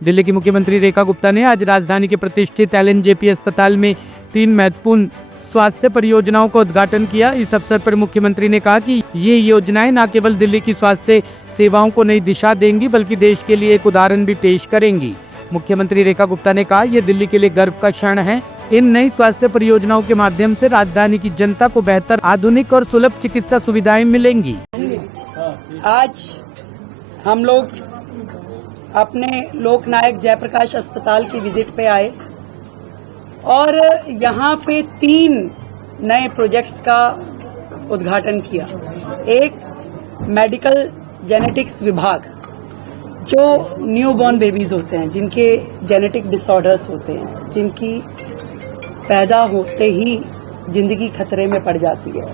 दिल्ली की मुख्यमंत्री रेखा गुप्ता ने आज राजधानी के प्रतिष्ठित LNJP अस्पताल में 3 महत्वपूर्ण स्वास्थ्य परियोजनाओं का उद्घाटन किया। इस अवसर पर मुख्यमंत्री ने कहा कि ये योजनाएं न केवल दिल्ली की स्वास्थ्य सेवाओं को नई दिशा देंगी बल्कि देश के लिए एक उदाहरण भी पेश करेंगी। मुख्यमंत्री रेखा गुप्ता ने कहा, ये दिल्ली के लिए गर्व का क्षण है। इन नई स्वास्थ्य परियोजनाओं के माध्यम से राजधानी की जनता को बेहतर, आधुनिक और सुलभ चिकित्सा सुविधाएं मिलेंगी। आज हम लोग अपने लोकनायक जयप्रकाश अस्पताल की विजिट पे आए और यहाँ पे 3 नए प्रोजेक्ट्स का उद्घाटन किया। एक मेडिकल जेनेटिक्स विभाग, जो न्यूबॉर्न बेबीज होते हैं, जिनके जेनेटिक डिसऑर्डर्स होते हैं, जिनकी पैदा होते ही जिंदगी खतरे में पड़ जाती है।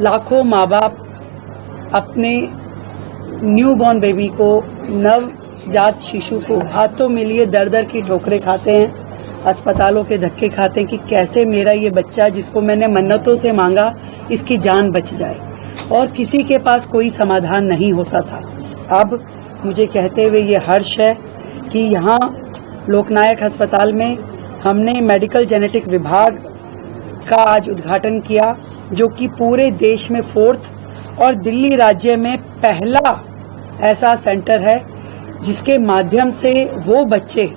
लाखों माँ बाप अपने न्यूबॉर्न बेबी को, नवजात शिशु को हाथों में लिए दर दर की ठोकरें खाते हैं, अस्पतालों के धक्के खाते हैं कि कैसे मेरा ये बच्चा जिसको मैंने मन्नतों से मांगा, इसकी जान बच जाए, और किसी के पास कोई समाधान नहीं होता था। अब मुझे कहते हुए ये हर्ष है कि यहाँ लोकनायक अस्पताल में हमने मेडिकल जेनेटिक विभाग का आज उद्घाटन किया, जो कि पूरे देश में 4th और दिल्ली राज्य में पहला ऐसा सेंटर है जिसके माध्यम से वो बच्चे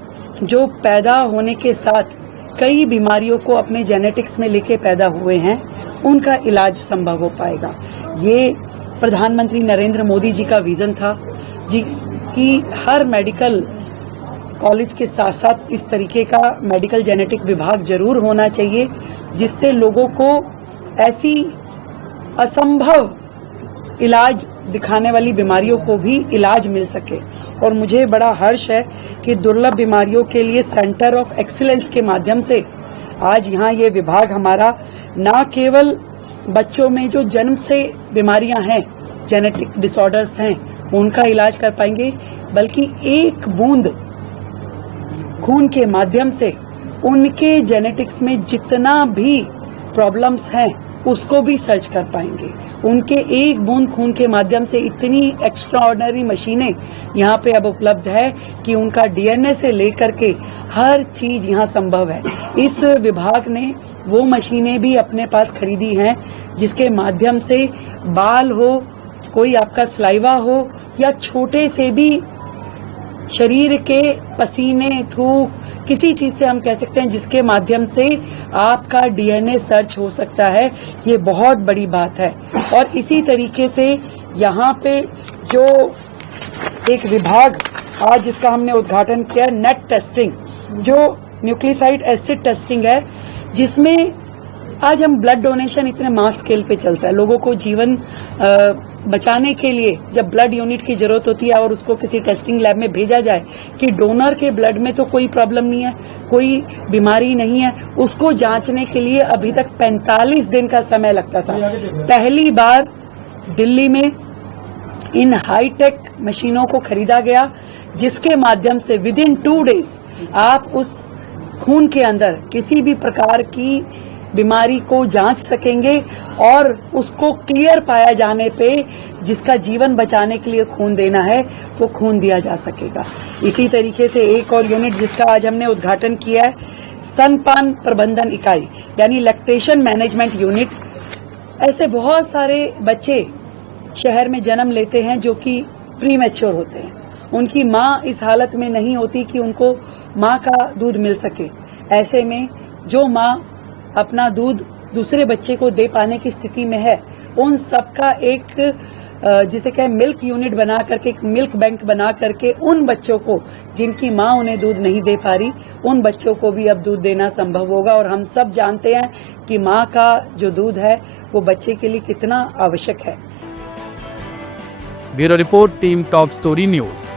जो पैदा होने के साथ कई बीमारियों को अपने जेनेटिक्स में लेके पैदा हुए हैं, उनका इलाज संभव हो पाएगा। ये प्रधानमंत्री नरेंद्र मोदी जी का विजन था जी कि हर मेडिकल कॉलेज के साथ साथ इस तरीके का मेडिकल जेनेटिक विभाग जरूर होना चाहिए, जिससे लोगों को ऐसी असंभव इलाज दिखाने वाली बीमारियों को भी इलाज मिल सके। और मुझे बड़ा हर्ष है कि दुर्लभ बीमारियों के लिए सेंटर ऑफ एक्सीलेंस के माध्यम से आज यहाँ ये विभाग हमारा न केवल बच्चों में जो जन्म से बीमारियां हैं, जेनेटिक डिसऑर्डर्स हैं, उनका इलाज कर पाएंगे, बल्कि एक बूंद खून के माध्यम से उनके जेनेटिक्स में जितना भी प्रॉब्लम्स हैं उसको भी सर्च कर पाएंगे। उनके एक बूंद खून के माध्यम से इतनी एक्स्ट्राऑर्डिनरी मशीनें यहाँ पे अब उपलब्ध है कि उनका DNA से लेकर के हर चीज यहाँ संभव है। इस विभाग ने वो मशीनें भी अपने पास खरीदी हैं जिसके माध्यम से बाल हो, कोई आपका सलाइवा हो, या छोटे से भी शरीर के पसीने, थूक, किसी चीज से हम कह सकते हैं जिसके माध्यम से आपका DNA सर्च हो सकता है। ये बहुत बड़ी बात है। और इसी तरीके से यहाँ पे जो एक विभाग आज जिसका हमने उद्घाटन किया, नेट टेस्टिंग, जो न्यूक्लियोसाइड एसिड टेस्टिंग है, जिसमें आज हम ब्लड डोनेशन इतने मास स्केल पे चलता है। लोगों को जीवन बचाने के लिए जब ब्लड यूनिट की जरूरत होती है और उसको किसी टेस्टिंग लैब में भेजा जाए कि डोनर के ब्लड में तो कोई प्रॉब्लम नहीं है, कोई बीमारी नहीं है, उसको जांचने के लिए अभी तक 45 दिन का समय लगता था। पहली बार दिल्ली में इन हाईटेक मशीनों को खरीदा गया, जिसके माध्यम से विद इन 2 डेज आप उस खून के अंदर किसी भी प्रकार की बीमारी को जांच सकेंगे और उसको क्लियर पाया जाने पे जिसका जीवन बचाने के लिए खून देना है तो खून दिया जा सकेगा। इसी तरीके से एक और यूनिट जिसका आज हमने उद्घाटन किया है, स्तनपान प्रबंधन इकाई, यानी लैक्टेशन मैनेजमेंट यूनिट। ऐसे बहुत सारे बच्चे शहर में जन्म लेते हैं जो कि प्री मैच्योर होते हैं, उनकी माँ इस हालत में नहीं होती कि उनको माँ का दूध मिल सके। ऐसे में जो माँ अपना दूध दूसरे बच्चे को दे पाने की स्थिति में है, उन सबका एक जिसे कहे मिल्क यूनिट बना करके, एक मिल्क बैंक बना करके उन बच्चों को जिनकी माँ उन्हें दूध नहीं दे पा रही, उन बच्चों को भी अब दूध देना संभव होगा। और हम सब जानते हैं कि माँ का जो दूध है वो बच्चे के लिए कितना आवश्यक है। Bureau report, team top story news.